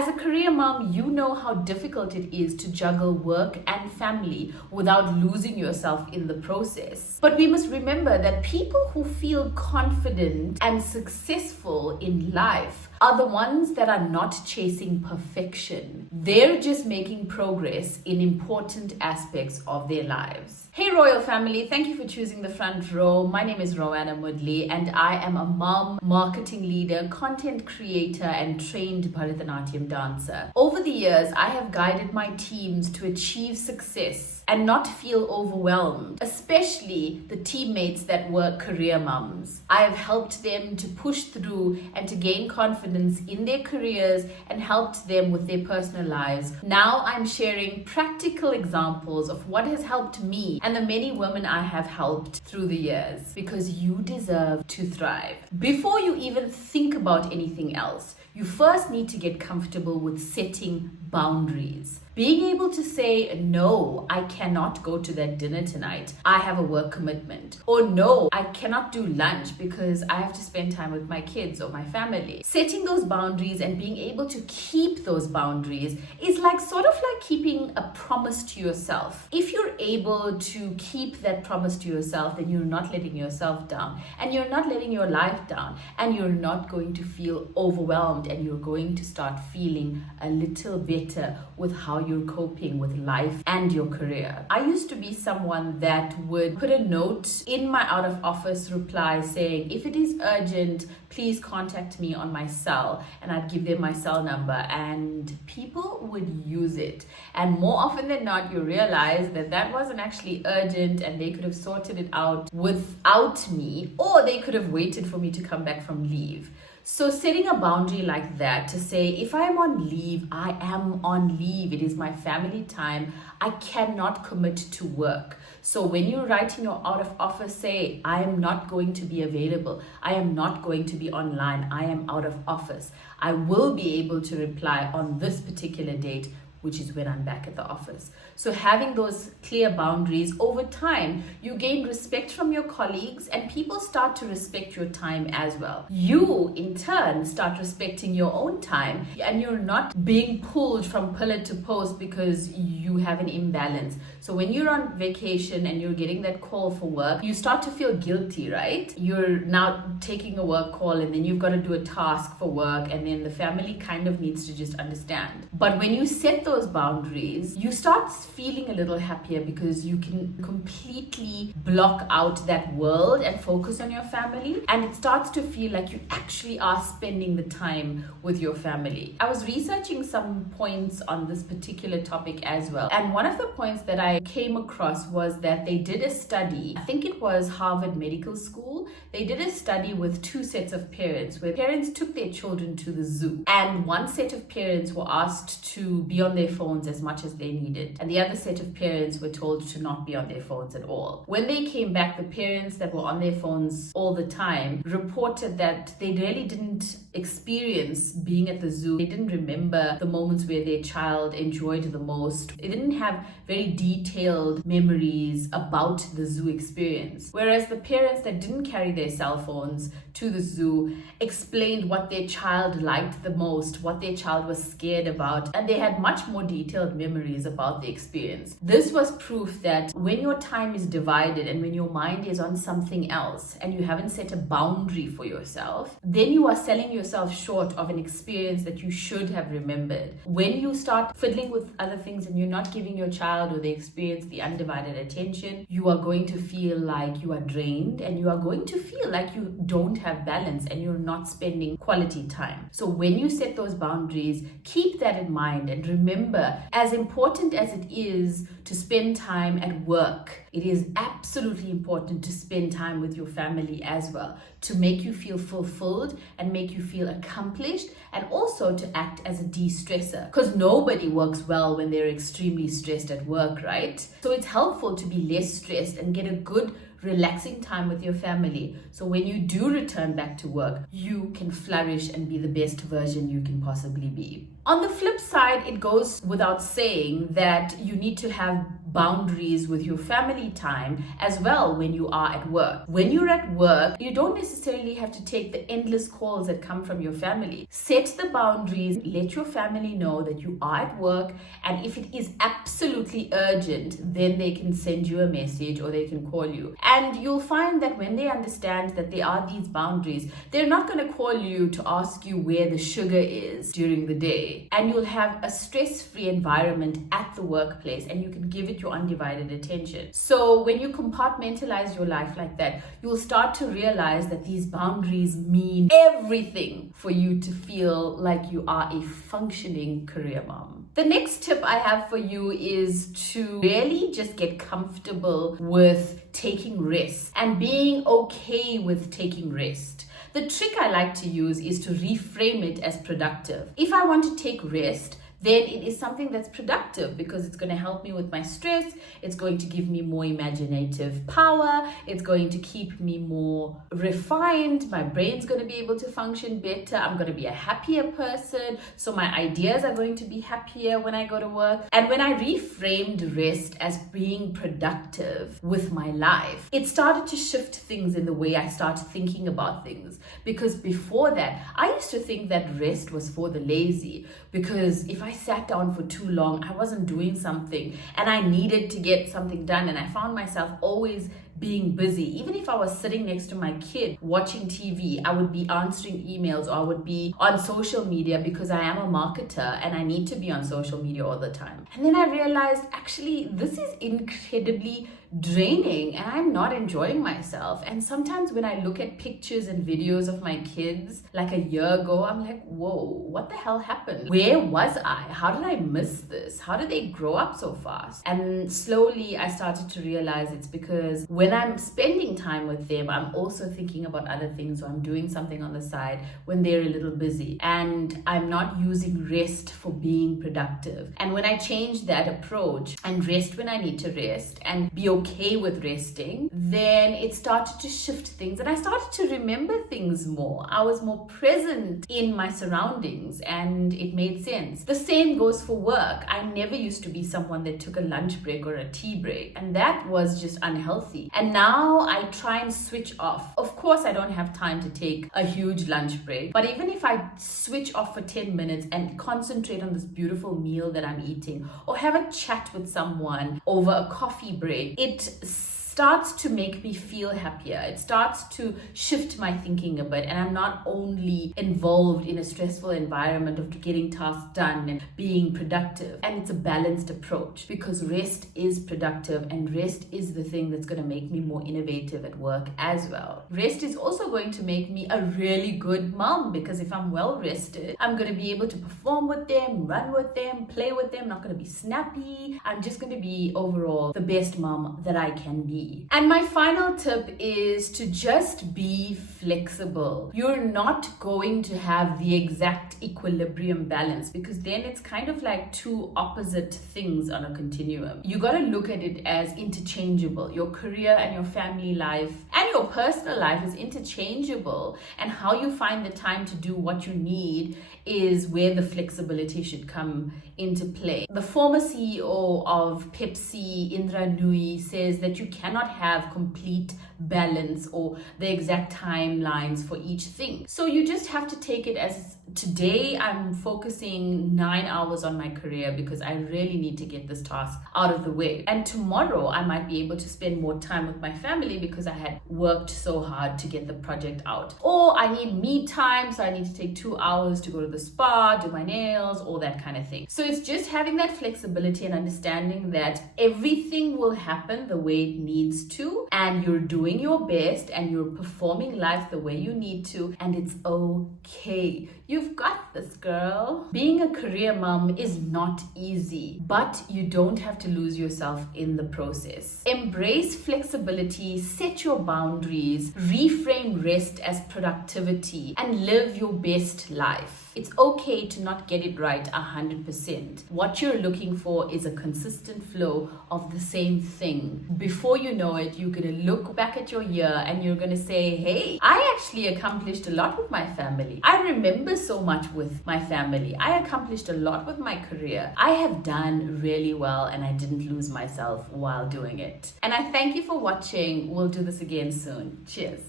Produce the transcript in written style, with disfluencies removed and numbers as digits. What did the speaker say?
As a career mom, you know how difficult it is to juggle work and family without losing yourself in the process. But we must remember that people who feel confident and successful in life are the ones that are not chasing perfection. They're just making progress in important aspects of their lives. Hey Royal Family, thank you for choosing the front row. My name is Rowanna Mudley and I am a mom, marketing leader, content creator and trained Bharatanatyam dancer. Over the years, I have guided my teams to achieve success and not feel overwhelmed, especially the teammates that were career mums. I have helped them to push through and to gain confidence in their careers and helped them with their personal lives. Now I'm sharing practical examples of what has helped me and the many women I have helped through the years, because you deserve to thrive. Before you even think about anything else, you first need to get comfortable with setting boundaries. Being able to say, no, I cannot go to that dinner tonight. I have a work commitment. Or no, I cannot do lunch because I have to spend time with my kids or my family. Setting those boundaries and being able to keep those boundaries is sort of like keeping a promise to yourself. If you're able to keep that promise to yourself, then you're not letting yourself down and you're not letting your life down and you're not going to feel overwhelmed and you're going to start feeling a little better with how you're coping with life and your career. I used to be someone that would put a note in my out of office reply saying, if it is urgent, please contact me on my cell, and I'd give them my cell number and people would use it. And more often than not, you realize that that wasn't actually urgent and they could have sorted it out without me, or they could have waited for me to come back from leave. So setting a boundary like that to say, if I am on leave, I am on leave. It is my family time. I cannot commit to work. So when you write in your out of office, say, I am not going to be available. I am not going to be online. I am out of office. I will be able to reply on this particular date, which is when I'm back at the office. So having those clear boundaries, over time, you gain respect from your colleagues and people start to respect your time as well. You, in turn, start respecting your own time and you're not being pulled from pillar to post because you have an imbalance. So when you're on vacation and you're getting that call for work, you start to feel guilty, right? You're now taking a work call and then you've got to do a task for work and then the family kind of needs to just understand. But when you set those boundaries, you start feeling a little happier because you can completely block out that world and focus on your family, and it starts to feel like you actually are spending the time with your family. I was researching some points on this particular topic as well, and one of the points that I came across was that they did a study, I think it was Harvard Medical School. They did a study with two sets of parents where parents took their children to the zoo, and one set of parents were asked to be on their phones as much as they needed, and the other set of parents were told to not be on their phones at all. When they came back, the parents that were on their phones all the time reported that they really didn't experience being at the zoo. They didn't remember the moments where their child enjoyed the most. They didn't have very detailed memories about the zoo experience. Whereas the parents that didn't carry their cell phones to the zoo explained what their child liked the most, what their child was scared about, and they had much more detailed memories about the experience. This was proof that when your time is divided and when your mind is on something else and you haven't set a boundary for yourself, then you are selling yourself short of an experience that you should have remembered. When you start fiddling with other things and you're not giving your child or the experience the undivided attention, you are going to feel like you are drained and you are going to feel like you don't have balance and you're not spending quality time. So when you set those boundaries, keep that in mind and remember, as important as it is to spend time at work, it is absolutely important to spend time with your family as well, to make you feel fulfilled and make you feel accomplished, and also to act as a de-stressor, because nobody works well when they're extremely stressed at work, right? So it's helpful to be less stressed and get a good relaxing time with your family. So when you do return back to work, you can flourish and be the best version you can possibly be. On the flip side, it goes without saying that you need to have boundaries with your family time as well when you are at work. When you're at work, you don't necessarily have to take the endless calls that come from your family. Set the boundaries, let your family know that you are at work, and if it is absolutely urgent, then they can send you a message or they can call you. And you'll find that when they understand that there are these boundaries, they're not going to call you to ask you where the sugar is during the day. And you'll have a stress-free environment at the workplace, and you can give it your undivided attention. So when you compartmentalize your life like that, you'll start to realize that these boundaries mean everything for you to feel like you are a functioning career mom. The next tip I have for you is to really just get comfortable with taking rest and being okay with taking rest. The trick I like to use is to reframe it as productive. If I want to take rest, then it is something that's productive because it's going to help me with my stress. It's going to give me more imaginative power. It's going to keep me more refined. My brain's going to be able to function better. I'm going to be a happier person. So my ideas are going to be happier when I go to work. And when I reframed rest as being productive with my life, it started to shift things in the way I started thinking about things. Because before that, I used to think that rest was for the lazy. Because if I sat down for too long, I wasn't doing something and I needed to get something done, and I found myself always being busy. Even if I was sitting next to my kid watching TV, I would be answering emails or I would be on social media because I am a marketer and I need to be on social media all the time. And then I realized actually this is incredibly draining and I'm not enjoying myself. And sometimes when I look at pictures and videos of my kids like a year ago, I'm like, whoa, what the hell happened? Where was I? How did I miss this? How did they grow up so fast? And slowly I started to realize it's because when I'm spending time with them, I'm also thinking about other things, or I'm doing something on the side when they're a little busy, and I'm not using rest for being productive. And when I changed that approach and rest when I need to rest and be okay with resting, then it started to shift things and I started to remember things more. I was more present in my surroundings and it made sense. The same goes for work. I never used to be someone that took a lunch break or a tea break, and that was just unhealthy. And now I try and switch off. Of course, I don't have time to take a huge lunch break, but even if I switch off for 10 minutes and concentrate on this beautiful meal that I'm eating, or have a chat with someone over a coffee break, it starts to make me feel happier. It starts to shift my thinking a bit, and I'm not only involved in a stressful environment of getting tasks done and being productive. And it's a balanced approach because rest is productive and rest is the thing that's going to make me more innovative at work as well. Rest is also going to make me a really good mom because if I'm well rested, I'm going to be able to perform with them, run with them, play with them. I'm not going to be snappy. I'm just going to be overall the best mom that I can be. And my final tip is to just be flexible. You're not going to have the exact equilibrium balance because then it's kind of like two opposite things on a continuum. You got to look at it as interchangeable. Your career and your family life and your personal life is interchangeable, and how you find the time to do what you need is where the flexibility should come into play. The former CEO of Pepsi, Indra Nooyi, says that you cannot have complete balance or the exact timelines for each thing. So you just have to take it as today I'm focusing 9 hours on my career because I really need to get this task out of the way. And tomorrow I might be able to spend more time with my family because I had worked so hard to get the project out. Or I need me time, so I need to take 2 hours to go to the spa, do my nails, all that kind of thing. So it's just having that flexibility and understanding that everything will happen the way it needs to, and you're doing your best and you're performing life the way you need to, and it's okay. You've got this, girl. Being a career mom is not easy, but you don't have to lose yourself in the process. Embrace flexibility, set your boundaries, reframe rest as productivity, and live your best life. It's okay to not get it right 100%. What you're looking for is a consistent flow of the same thing. Before you know it, you're going to look back at your year and you're going to say, hey, I actually accomplished a lot with my family. I remember so much with my family. I accomplished a lot with my career. I have done really well and I didn't lose myself while doing it. And I thank you for watching. We'll do this again soon. Cheers.